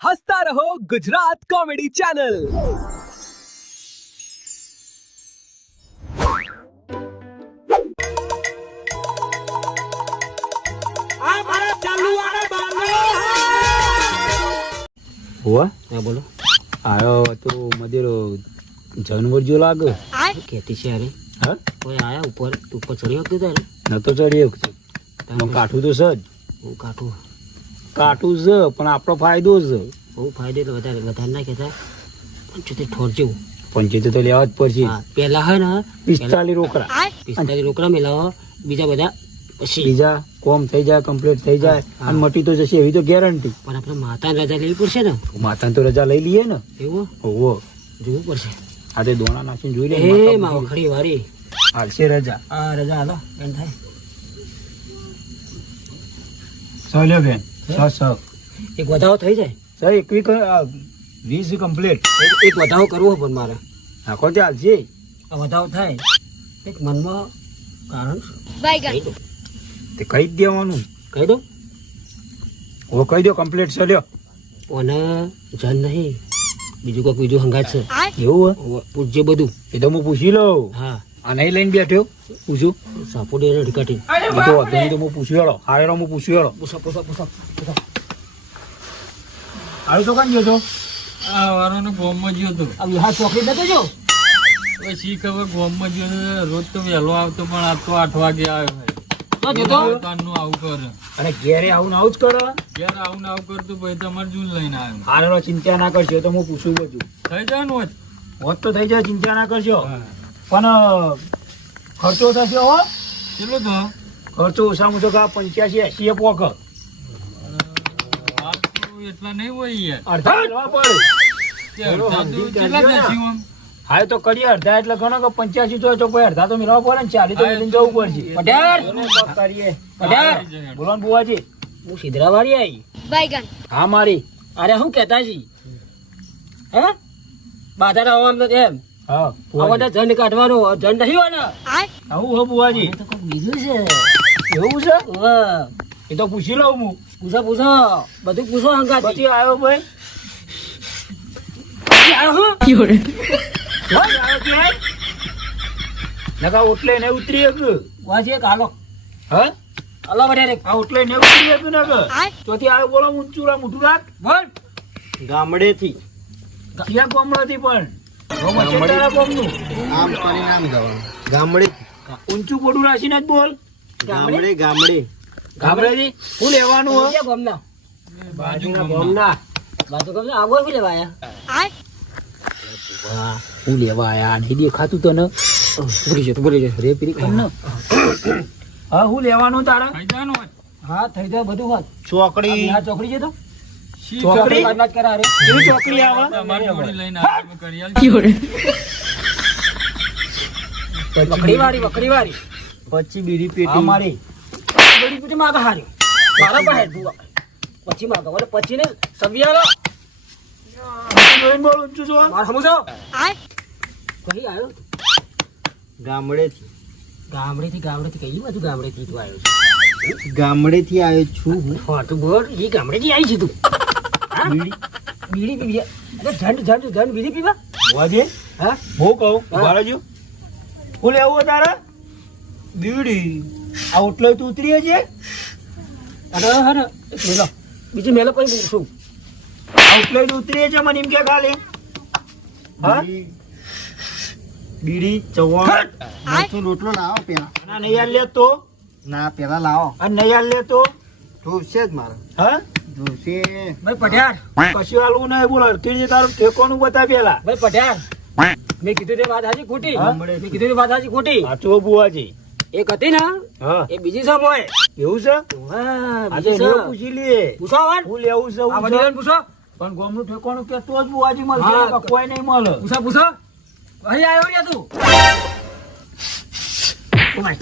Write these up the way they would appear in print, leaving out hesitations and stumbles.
હસતા રહો Gujarat comedy channel. हुआ हाँ बोलो. आयो तो मदिरो जानवर जो लाग कहती છે અરે હા કોઈ આયા ઉપર તું ઉપર ચડ્યો કે તારે ન તો ચડી કાઠું તો સજ બહુ કાઠું કાઠું છે પણ આપણો ફાયદો છે બહુ ફાયદો એટલે વધારે વધારે ના કહેતા 75 ઠોર જેવું પંચોતેર તો લેવા જ પડશે. હા પેલા હે ને 45 રોકડા 45 રોકડા મેલાવો બીજા બધા પછી બીજા કોમ થઈ જાય કમ્પ્લીટ થઈ જાય અને મટી તો જશે એવી તો ગેરંટી. પણ આપણે માતાને રજા લેવી પડશે ને માતાને તો રજા લઈ લઈએ ને. એવું હોવો જોવું પડશે. આ તે દોણા નાખીને જોઈ લે એ માવો ખડી વારી હાલશે રજા. આ રજા હાલો એમ થાય ચાલ્યો બેન છ એક વધાવો થઈ જાય સર 20 કમ્પ્લીટ એક વધાવો કરવો પણ મારે નાખો તે હાલશે. આ વધાવો થાય એક મનમાં કારણ કહી દો તે કહી જ દેવાનું. કહી દો હવે કહી દો કમ્પ્લીટ ચાલ્યો. ઓને જન નહીં બીજું કોઈક બીજું હંગાત છે એવું પૂછજે બધું. એ તો હું પૂછી લઉં. હા આ નહીં લઈને બેઠ્યો પૂછું સાપોડી ઢીકાટી એ તો વાંધો નહીં તો હું પૂછી હેડો હારેરો હું પૂછી હેડો. પૂછો પૂછો પૂછો પૂછો આવી તો કાંઈ ગયો તો આ વારોનો ગોમમાં ગયો હતો. આ વિહાર ચોકડી નતો જો પછી ખબર ગોમમાં ગયો હતો. રોજ તો વહેલો આવતો પણ આજ તો 8 વાગે આવ્યો તો જોતો તારનું આવું કરે. અને ઘેરે આવું ને આવું જ કરો. ઘેર આવું ને આવું કરતું પછી તમારે જૂન લઈને આવ્યો. હારેરો ચિંતા ના કરશો તો હું પૂછું બધું. થઈ જાય ને હોત. હોત તો થઈ જાય ચિંતા ના કરશો. હા. પણ ખર્ચો થશે હો. કેટલો તો ખર્ચો ઓછામાં ઓછો 85-80 પોક આ તો એટલા નહીં હોય યાર. અડધા લેવા પડે. તે અડધા તો કેટલા બેસી આમ? હા તો કરીએ અડધા એટલે ઘણો કે 85 તો કોઈ અડધા તો મેળવવા પડે ને 40 તો મેળવીને જવું પડશે. પટેલ કરીએ પટેલ બોલો ને બુવાજી. હું સિદ્ધરા વાળી આવી હા મારી અરે હું કહેતા છી હે બાધા આવવાનું નથી એમ હા આ બુવાજી. બધા જંડ કાઢવાનો જંડ નહીં હોય ને આવું હો બુવાજી. તો કોઈક બીજું છે એવું છે વાહ એ તો પૂછી લઉં હું. પૂછો પૂછો બધું પૂછો હંગાત પછી આવ્યો ભાઈ નકા ઓટલે ને ઉતરી એક વાજી એક હાલો હા હાલો બઢિયા રે આ ઓટલે ને ઉતરી એક નકા ચોથી આવ્યો બોલો ઊંચું રા મોઢું રાખ બોલ ગામડેથી ક્યાં ગામડાથી પણ તારા ગામનું આમ કરીને આમ જવાનું ગામડે ઊંચું મોઢું રાખીને જ બોલ. ગામડે ગામડે ગામડેથી શું લેવાનું હો? ક્યાં ગામના બાજુના ગામના બાજુ ગામના આગળ શું લેવા આયા વાહ હું લેવા આયા નહીં દેખાતું તને બોલી જતો રે પીરી કર ને. હા હું લેવાનું તારા થઈ જાય ને હોત. હા થઈ જાય બધું હોત ચોકડી આ ચોકડી છે તો શી ચોકડી? ખબર? વાત કરા રે કેવી ચોકડી આવે તમારી જોડી લઈને આવ્યો. અમે કરી આલીએ. વકડી વાળી પછી બીડી હા પેટી મારી બડી પૂછે માગા હારી મારા પાસે ભૂવા પછી માગા બોલે પછી ને સવિયાલો જોઈને બોલ ઊંચું જો. માર સમજો કઈ આવ્યો ગામડેથી ગામડેથી કઈ બાજુ ગામડેથી તું આવ્યો છે ગામડેથી આવ્યો છું હું હા તું બોલ એ ગામડેથી આવી છે તું હા? બીડી પીવી અરે જંડ બીડી પીવા વાજે હા હું કહું ઉભા રહેજો. હું લેવું હો તારા બીડી આ ઓટલો તું ઉતરી છે અરે હા મેલો બીજી મેલો પછી શું આ ઓટલો તું ઉતરી છે મને એમ કે ખાલી હા બીડી ચવાણ મરચું રોટલો લાવો પેલા ના નહીં યાર લે તો ના પેલા લાવો આ નહીં યાર લે તો જોશે જ મારે હા જોશે ભાઈ પઢિયાર કશું હાલવું નહીં બોલ અડધી તારું ઠેકોનું બતા પેલા ભાઈ પઢિયાર મેં કીધું તે વાત હાજી ખોટી હા? મેં કીધું તે વાત હાજી ખોટી સાચો બુવાજી એક હતી ને હા એ બીજી સમ હોય એવું છે વાહ આ તો બીજી એને સમ પૂછી લઈએ પૂછો વાત હું લેવું છે આ હું બધી છે. જણ પૂછો પણ ગામનું ઠેકોનું કે તો જ બુવાજી મળશે હા. નકર કોઈ નહીં મળે. પૂછો અહીં આવ્યો ને તું ઓ ભાઈ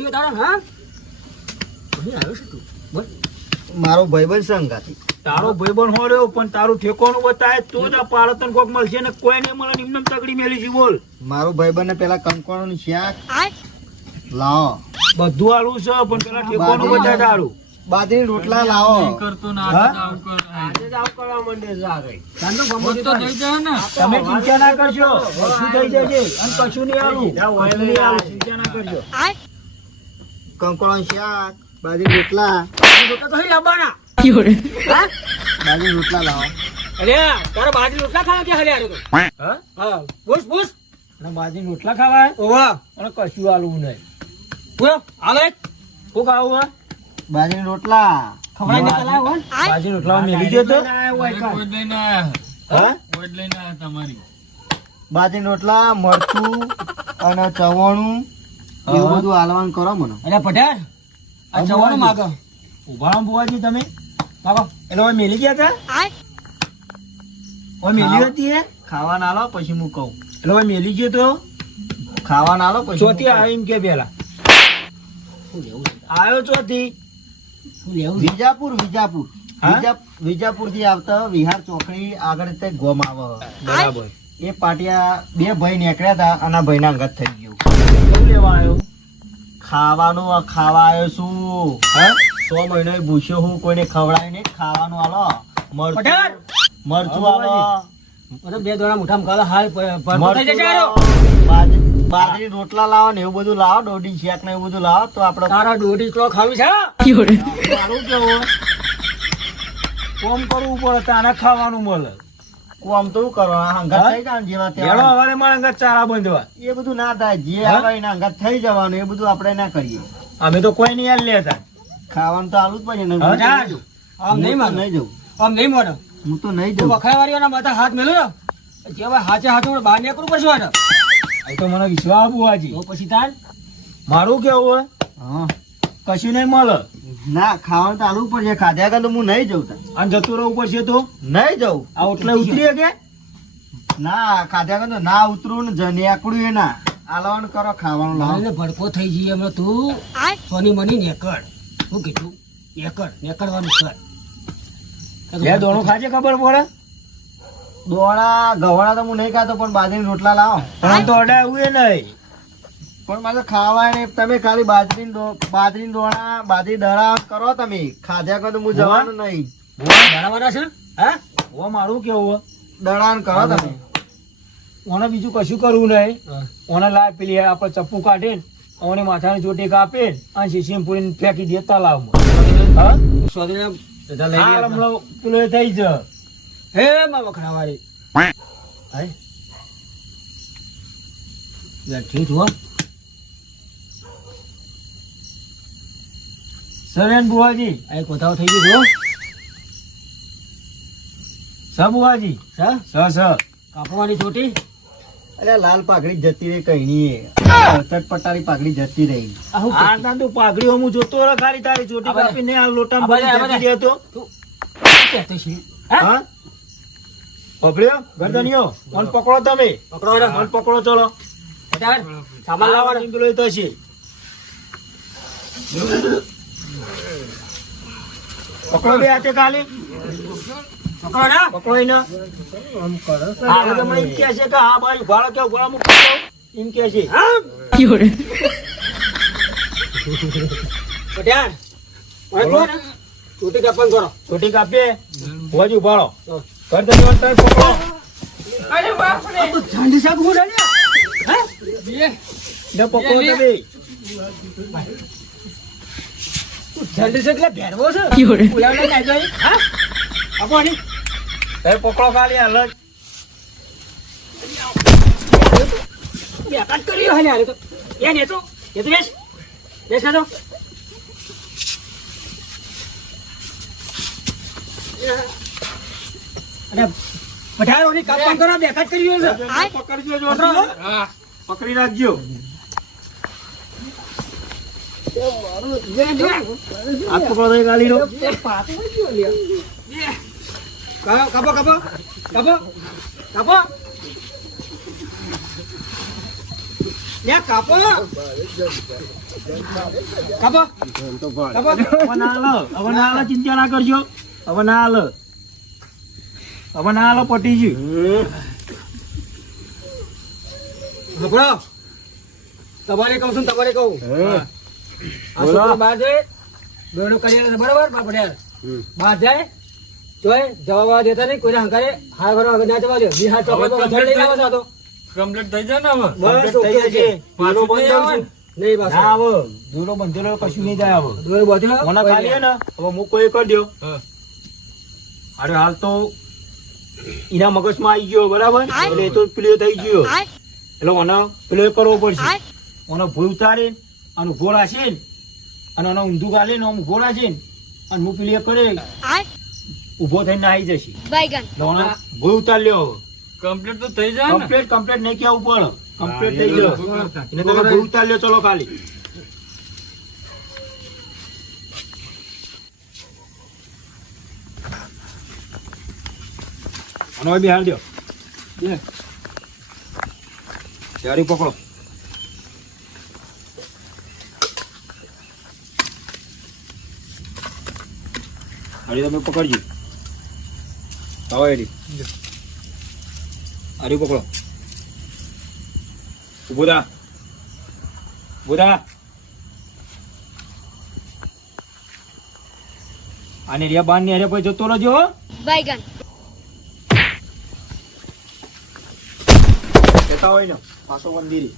ઈ તારા હા અહીં આવ્યો છે તું બોલ મારો ભાઈબંધ સંગાતી તારો ભાઈબંધ હોર્યો પણ તારું ઠેકોનું બતાય તો જ આ પાળતન કોક મળશે ને કોઈ નહીં મળે નિમ્ન તગડી મેલી છે બોલ. મારો ભાઈબંધ ને પેલા કંકોણનું શાક લાવો બધું આલું છે પણ પેલા ઠેકોનું બતાય તારું બાજરી રોટલા લાવો નહીં કરતો ને હા? આજે જ આવું કરે. આજે જ આવું કરવા માંડે છે આ કઈ. ચાંદો ગમો હોત તો થઈ જાય ને. તમે ચિંતા ના કરશો કશું થઈ જશે અને કશું નહીં આવું કશું નહીં આવું ચિંતા ના કરજો કંકોળા શાક બાજરી રોટલા રોટલા તો અહીં લાવવાના. હા? બાજરી રોટલા લાવો અરે તારે બાજરી રોટલા ખાવા કે હલે આરે તો? હા હા પૂછ અને બાજરી રોટલા ખાવા ઓવા અને કશું આલવું નહીં પૂછ હાલે શું ખાવું હે? બાજરી રોટલા ખવડાવી ને કલાય હો બાજરી રોટલા મેલી ગયો તો કોઈ જ લઈને આયા. હા કોઈ જ લઈને આયા તમારી. બાજરી રોટલા મરચું અને ચવાણું એવું બધું હાલવાનું કરો મને અરે પટેલ આ જવાનું માગ ઉભા બુવાજી તમે બાબા એટલે હવે મેલી ગયા હતા હવે મેલી હતી હે ખાવા ના લો પછી હું કહું એટલે હવે મેલી ગયો તો ખાવા ના લો પછી ચોથી આવ્યો એમ કે પેલા આવ્યો ચોથી વિજાપુર વિજાપુર હા? વિજાપુર થી આવતા વિહાર ચોકડી આગળ તે ગોમ આવે બરાબર એ પાટિયા બે ભાઈ નીકળ્યા હતા અને આ ભાઈના અંગત થઈ ગયું શું લેવા આવ્યો ખાવાનું આ ખાવા આવ્યો છું હા 100 મહિનો ભૂસ્યો હું કોઈને ખવડાવી નહીં ખાવાનું આલો પટેલ! મરચું આલો અરે બે દોડા મોટા મુકાલા હાલ ભરપૂર થઈ જશે આરો. બાજરી રોટલા લાવો ને એવું બધું લાવો દોડી શેક ને એવું બધું લાવો તો આપડે તારા દોઢી કિલો ખાવી છે મારું કેવું કોમ કરવું પડે તાને ખાવાનું મળે કોમ તો કરો હંગાત થઈ જાય ને જેવા હેડો તેવા હવારે મારે અંગત ચારા બંધવા એ બધું ના થાય જે હા? આવે એના હંગાત થઈ જવાનું એ બધું આપણે ના કરીએ અમે તો કોઈ નહીં હાલ લેતા ખાવાનું તો આલું જ પડે ને હા? હું તો નહીં જઉં. આમ નહીં હું તો માનો નહીં જઉં આમ નહીં માનો હું તો નહીં તું જઉં વખરાવાળીઓના માથા હાથ મેલો ને જેવા હાથે હાથે હું બહાર નીકળવું પડશે વાળા. એ તો મને વિશ્વાસ બુવાજી તો પછી તાર મારું કેવું હા કશું નહીં મળે ના ખાવાનું તો આલું જ પડશે ખાધ્યા વગર તો હું નહીં જઉં તાર. અને જતું રહેવું પડશે તો નહીં જઉં આ એટલે ઉતરી કે ના ખાધ્યા વગર તો ના ઉતરું ને જનેકડું એ ના આલવાનું કરો ખાવાનું લાવો મારીને ભડકો થઈ જઈએ હમણાં તું સોની મની નેકળ શું કીધું નેકળવાનું કર બે દોણો ખાજે ખબર પડે દોણા ગવાણા તો હું નહીં ખાતો પણ બાજરીના રોટલા લાવો પણ તો અડા એવું એ નહીં પણ મારે ખાવા નહીં તમે ખાલી બાજરી દોણા બાજરી દડા કરો તમે ખાધ્યા વગર તો હું જવાનું નહીં ભણાવવાના છે હા ઓ મારું કેવું દડાન કરો તમે ઓને બીજું કશું કરવું નહીં ઓને લાય પેલી આપણે ચપ્પુ કાઢીને ઓને માથાની ચોટી કાપે અને શીશી પૂરીને ફેંકી દે તલાવમાં હા સોદીના બધા લઈ આ ગયા રમલો પેલો એ થઈ જ હે માં વખરાવાળી હાય યાર ઠીક હો સરેન બુવાજી આ એક વધારો થઈ ગયો સ બુવાજી છે સ કાપવાની ચોટી અરે લાલ પાઘડી જતી રહી કઈ નહીં ચટપટારી પાઘડી જતી રહી આ હું આ તા તું પાઘડી હું જોતો રહે ખાલી તારી ચોટી આ બધા- કાપીને આ લોટા આ બધા- ભરી જતી રહેતો તું કહેતો છે હા હા પકડ્યો ગરદનિયો મને પકડો તમે પકડો ને મને પકડો ચલો પટેલ સામાન લાવવાનો પેલો એ તો છે પકડો બે હાથે ખાલી પકડો ને પકડો એને આ બધા મને એમ કહે છે કે હા ભાઈ ઉભાડો કે ઉભાડો મૂકી દો એમ કહે છે પટેલ મને કહો ને ચોટી કાપવાનું કરો ચોટી કાપીએ હોજી ઉભાડો ગરદનિયો તમે પકડો આ તો ઝાંડી સાહેબ હું ડાલ્યા હે ને પકડો તમે તું ઝાંડી સાહેબ એટલે ભેરવો છે ઉલાવડા નાઈ જાય હા આપો ની તમે પકડો ખાલી હાલ જ બેકાત કરી હલે આરે તો એ ને તો બેસ ના તો અરે પઠારોની કાપણ કરો બેકાત કરી છે પકડજો જો પકડી રાખજો આ પકડો તો ખાલી નો કાપો કાપો કાપો કાપો યા કાપો કાપો કાપો હવે ના હાલો ચિંતા ના કરજો હવે ના હાલો પટી ગયું હબળો તમારે કહું છું તમારે કહું આ બોલો. છોકરો બહાર જાય દોડો કરી આલે છે, બરાબર બાપ પટેલ બહાર જાય જોય જવાબ દેતા નહીં કોઈને હંકારે હા કરો હવે ના જવા દો જી હા ચોપડો હવે હથેળી લઈને આવો છો તો કમ્પ્લીટ થઈ જાય ને હવે બસ થઈ ઓકે જશે. છે દોરો પાછું નહીં આવે બંધાવું ને? છું. નહીં બસ ના આવે દોરો બંધેલો કશું નહીં થાય હવે દોડો બોધ્યો ઓના ખાલી હે ને હવે મૂકો એ કરી દો હા. અરે હાલ તો એના મગજમાં આવી ગયો બરાબર એટલે એ તો પેલો થઈ ગયો એટલે ઓને પેલો એ કરવો પડશે ઓનો ભૂલ ઉતારે અને ઉભો રાખે ને અને ઓને ઊંધું ગાલે ને આમ ઉભો રાખે ને અને હું પેલી એ કરે ઉભો થઈને આવી જશે એટલે ઓને ભૂલ ઉતાર લ્યો કમ્પ્લીટ તો થઈ જાય ને કમ્પ્લીટ નહીં કેવું પડે કમ્પ્લીટ થઈ ગયો એને તમે ભૂલ ઉતાર લ્યો ચલો ખાલી અને હવે બિહાર દો ચારી પકડો હરી તમે પકડજો આવો એડી હરી પકડો ઉભો થા આને રિયા બાર ની હારે પછી જતો રહેજો હો. જતા હોય ને પાછો મંદિરે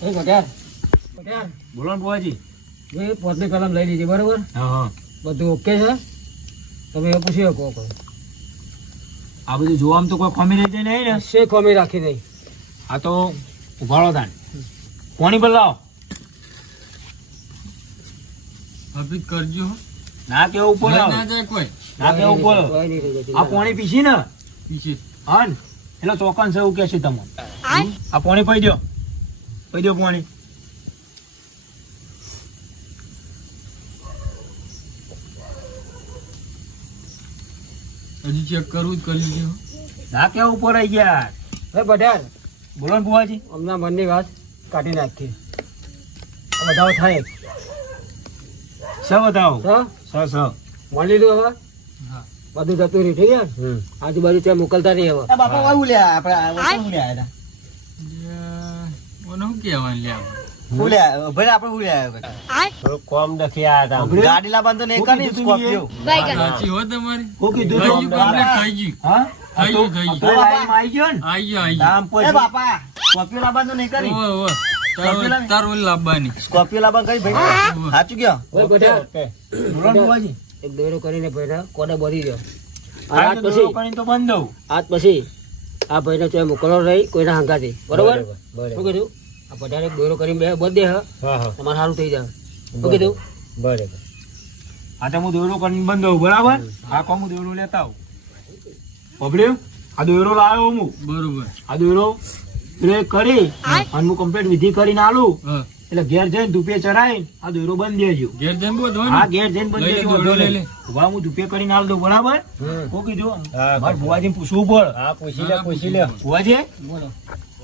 એ પટેલ પટેલ બોલો ને બુવાજી એ પોતની કલમ લઈ લીધી બરોબર હા બધું ઓકે છે તમે એ પૂછી શકો કોઈ આ બધું જોવામાં તો કોઈ ખમી રહી જાય નહીં ને શે ખોમી રાખી દઈ આ તો ઉભાડો તાણ કોની બદલાવો હવે કરજો હો. ના કેવું લઈ પડે ના જાય કોઈ ના કેવું પડે કોઈ નહીં થઈ આ પોણી પીસી ને પીછે હા ને એટલે ચોકન છે એવું કે છે તમને આ પોણી પી દો પોણી હજી ચેક કરવું જ કરી લેજો ના કેવું પડે યાર હે પટેલ બોલો ને બુવાજી હમણાં મનની વાત કાઢી નાખી આ બધાઓ થાય સ બતાવો સ સ મળી લીધું હવે હા. બધું જતું રહ્યું ઠીક છે આજુબાજુ ત્યાં મોકલતા નહીં હવે બાપા વાય ઉલ્યા આપણે ઉલ્યા હતા ઓને શું કહેવાનું લે આપણે? ઉલ્યા ભાઈ આપણે ઉલ્યા કોમ નથી આવ્યા ગાડી લાવવાનું તો નહીં કરી સ્કોર્પિયો સાચી હો તમારી હું કીધું થઈ તું? ગયું complete થઈ ગયું હા થઈ ગયું, થઈ ગયું. તો લાઈનમાં આવી ગયો ને આઈ ગયો આઈ ગયો નામ એ પછી બાપા સ્કોર્પિયો લાવવાનું તો નહીં કરી ઓવે, ઓવે. તાર ઓલી લાવવાની સ્કોર્પિયો લાવવાનું કરી ભાઈ સાચું ગયો ભાઈ પટેલ બોલો ને બુવાજી એક દોરો કરીને ભાઈને કોને બોલી દો આ આજ તો પછી દોરો કરીને તો બંધ દઉં આજ પછી આ ભાઈને ચોય મોકલવો રહી કોઈના હંગાથી બરોબર શું કીધું આ પટેલ એક દોરો કરીને બે બધે તમારે સારું થઈ જાય શું કીધું આ તો હું દોરો કરીને બંધ દઉં બરાબર આ કોમ હું દોરો લેતા આવું પકડ્યું આ દોરો લાવ્યો હું બરોબર આ દોરો પ્રે કરી અને હું કમ્પ્લીટ વિધિ કરીને આલું હા એટલે ઘેર જઈને ધૂપે ચડાવી આ દોરો બંધ દેજો ઘેર જઈને બધું હોય હા ને? ઘેર જઈને બંધ લઈ લે, દેજો દોરો લઈ લે. ઉભા હું ધૂપે કરીને આલ દઉં બરાબર હું કીધું મારે ભુવાજીને પૂછવું પડે હા, પૂછી લે. ભુવાજી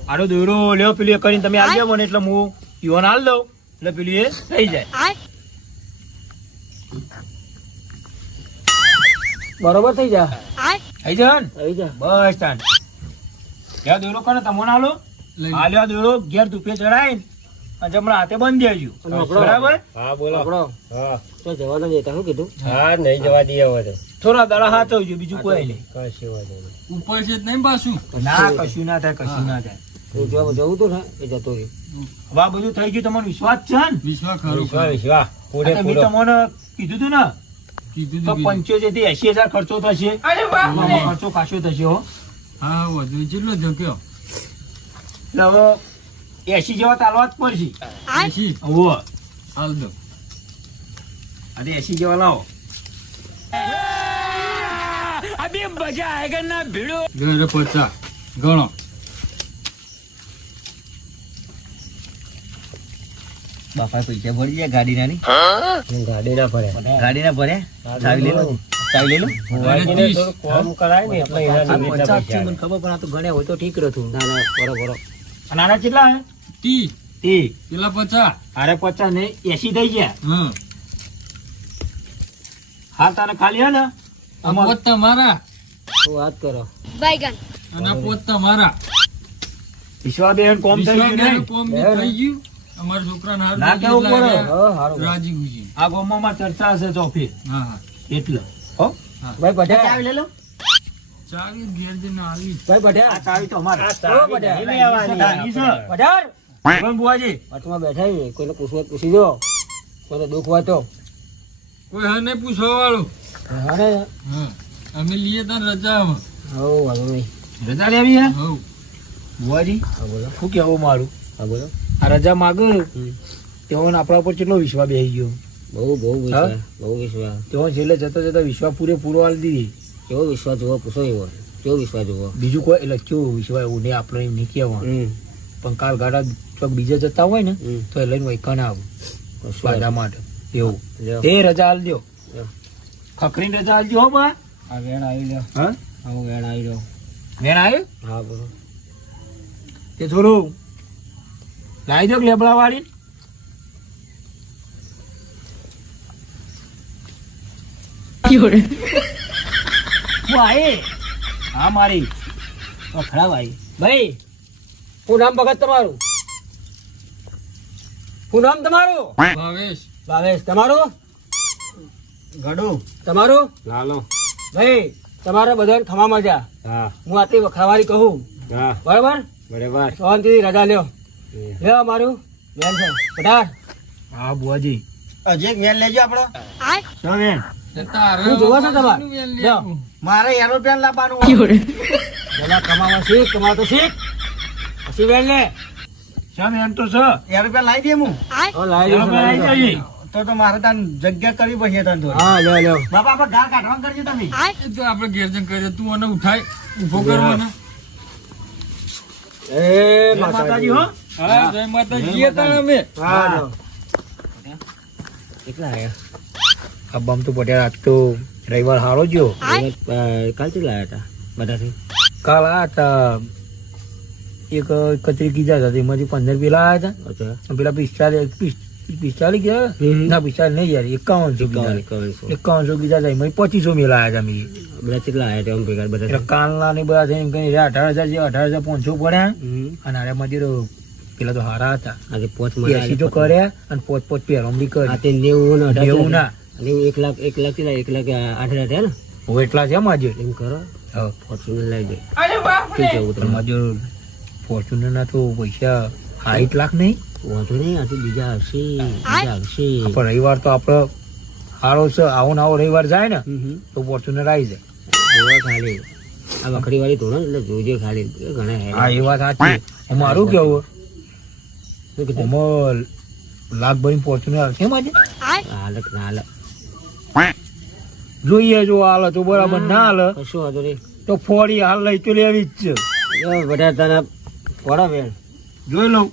આનો દોરો લ્યો પેલી એ કરીને તમે આવી જાવ મને એટલે હું ઈવન આલ દઉં એટલે પેલી એ થઈ જાય બરોબર થઈ જા થઈ જાય ને થઈ જા બસ તાન લ્યો દોરો કરે તમને આલો લઈ લે. આ લ્યો દોરો ઘેર ધૂપે ચડાવી અને જમણા હાથે બંધ દેજો અને આપણો- બરાબર આપણો તો જવાના દેતા શું કીધું થોડા દાડા હાચવજો બીજું કોઈ નહીં ઉપર છે જ નહીં પાછું ના કશું ના થાય કશું ના થાય એ જવા જવું હતું ને એ જતો રહ્યું હવે આ બધું થઈ ગયું તમારો વિશ્વાસ છે ને વિશ્વાસ ખરો ખરો. આ તો મેં તમને કીધું તું ને કીધું તો તું કીધું. 75 થી 80,000 ખર્ચો થશે આમાં ખર્ચો ખાસો થશે હો હા હા વધુ કેટલો ઝંક્યો એટલે હવે 80 જેવા તાલવા જ પડશે એસી હોવ હાલ દો આજે 80 જેવા લાવો ઘરે 50 ગણો બાપા પૈસા ભરી જાય ગાડી નાની ગાડી ના પડે ગાડી ના ભરે ચાવી લઈ લો ચાવી લઈ લો અને 30. કોમ કરાય ને એટલે એના આ 50 છે મને ખબર પણ આ તો ગણ્યા હોય તો ઠીક રહેતું ના ના બરો બરો અને આના કેટલા હે 30. તે પેલા 50. અરે 50 ને 80 થઈ ગયા. હા હા તારે ખાલી હે ને આ પોત તમારા શું વાત કરો અને આ પોત તમારા. વિશ્વાબેન કોમ થઈ ગયું વિશ્વાબેન નહીં? કોમ બી થઈ ગયું. અમારા છોકરાને હારું ના થઈ કેવું ગયું પડે? એટલે હા હારું રાજી ખુશી. આ ગામમાં ચર્ચા હશે ચોફી હા હા એટલે હો ભાઈ પટેલ ચાવી લઈ લો. ચાવી ઘેર જઈને આવી. ભાઈ પટેલ આ ચાવી તો અમારે ઓ પટેલ નહીં લેવાની. ચાવી છે. પટેલ પણ બુઆજી વચમાં બેઠા છીએ. કોઈને પૂછવું હોય તો પૂછી દો. કોઈને દુઃખ હોય તો કોઈ હે નહીં પૂછવા વાળું. અરે હા અમે લઈએ તાર રજા હવે. હો વાંધો નહીં. રજા લેવી હે હઉ. બુઆજી હા બોલો શું કેવું મારું હા બોલો આ રજા માગે હમ. તેઓને આપણા ઉપર કેટલો વિશ્વાસ બેસી ગયો. બહુ વિશ્વાસ બહુ વિશ્વાસ તેઓ છેલ્લે જતા વિશ્વાસ પૂરેપૂરો આલી દીધી. કેવો વિશ્વાસ જોવો પૂછો એવો કેવો વિશ્વાસ જોવો બીજું કોઈ એટલે કેવો વિશ્વાસ એવું નહીં આપણે એમ નહીં કહેવાનું. પણ કાલ ગાડા ચોક બીજે જતા હોય ને તો એ લઈને વૈકાને આવું બાધા માટે એવું એ રજા આલ દો. ખખરીને રજા આલ દો હો બા. આ વેણ આવી લ્યો હા હા વેણ આવી લ્યો વેણ આવ્યું હા બોલો તે થોડું લાવી દો લેબડા વાળી. હા મારી ખરાબ આવી. ભાઈ શું નામ ભગત તમારું શું નામ તમારું ભાવેશ. ભાવેશ તમારું ગડુ. તમારું લાલો ભાઈ તમારે બધાને ખમા મજા હા હું આટલી વખાવારી કહું હા બરાબર બરાબર. શાંતિથી રજા લ્યો લ્યો મારું બેન છે પધાર હા બુઆજી હજી એક વેન લેજો આપણો. શું બેન તે તારે હું જોવા છો તમારે? શાનું વેન લ્યો. લેવું? મારે એરોપ્લેન લાવવાનું હોય. પેલા કમાવા શીખ કમાવા તો શીખ પછી બેન લે શું બેન તો છે એરોપ્લેન લાવી દે હું. હવે લાવી ચાલો ભાઈ, દો, આવી જઈએ. તો મારે ત્યાં જગ્યા કરવી પડશે તને તો. હા લ્યો લ્યો બાપા આપણે ઘા કાઢવાનું કરજો તમે. એ તો આપણે ઘેર જઈને કરીએ. તું આને ઉઠાય ઉભો કરવાનો. એ જય માતાજી હો. હા જય માતાજી તાણ અમે. હા લ્યો. કેટલા આયા આ બમ તો પટેલ આજ તો રવિવાર હારો ગયો. કાલ કેટલા આયા હતા બધાથી કાલ આ હતા એક કચરી કીધા હતા એમાંથી 15 પેલા આવ્યા અચ્છા હતા. પેલા 45 ગયા ના 45 નહીં યાર 51 51 કીધા હતા એમાં 2500 મેલા આવ્યા હતા. બધા કેટલા આયા હતા આમ ભેગા બધા એટલે કાલના ને બધા થઈને કઈ 18,000 જેવા 18,500 પડ્યા. અને આરેમાંથી તો પેલા તો હારા હતા આજે પોચ 80 તો કર્યા અને પોચ પહેરવણી કરી. આ તે 90 ને 18 90 ના 1 લાખ કેટલા 1 લાખ 8,000 થયા ને હું એટલા છે માજે. એમ કરો હા ફોર્ચ્યુનર લઈ જાય અરે બાપ રે. કેવું પણ તમારે માજો ફોર્ચ્યુનર ના તો પૈસા 60 લાખ નહીં. વાંધો નહીં આજે બીજા આવશે પણ રવિવાર તો આપડે સારો છે. આવો ને આવો રવિવાર જાય ને તો ફોર્ચ્યુનર આવી જાય. જોવા ખાલી આ વખડી વાળી ધોરણ એટલે જોજે ખાલી એ ઘણા હે હા એ વાત સાચી. હું મારું કેવું શું કીધું? એમાં લાખ ભરી ફોર્ચ્યુનર આવશે માજે. હાલત ના હાલત જોઈએ જો હાલે તો બરાબર, ના હાલે કશું વાંધો નહીં તો ફોડી હાલ લઈ તો લેવી જ છે. જો બધા તને પોડા બેન જોઈ લઉં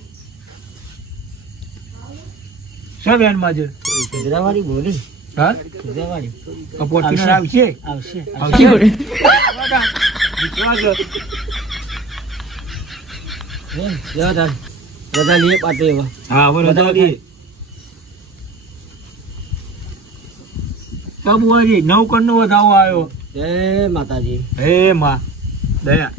છે બેન માજે. ગુજરાવાળી બોલી હા ગુજરાવાળી ફોર્ચ્યુનર આવશે આવશે આવશે. વિશ્વાસ છે. જવા તાર રજા લઈએ પાટે એવા હા હવે રજા દઈએ. તો બુઆજી 9 કરોડ નો વધાવો આવ્યો. જય માતાજી હે માં દયા.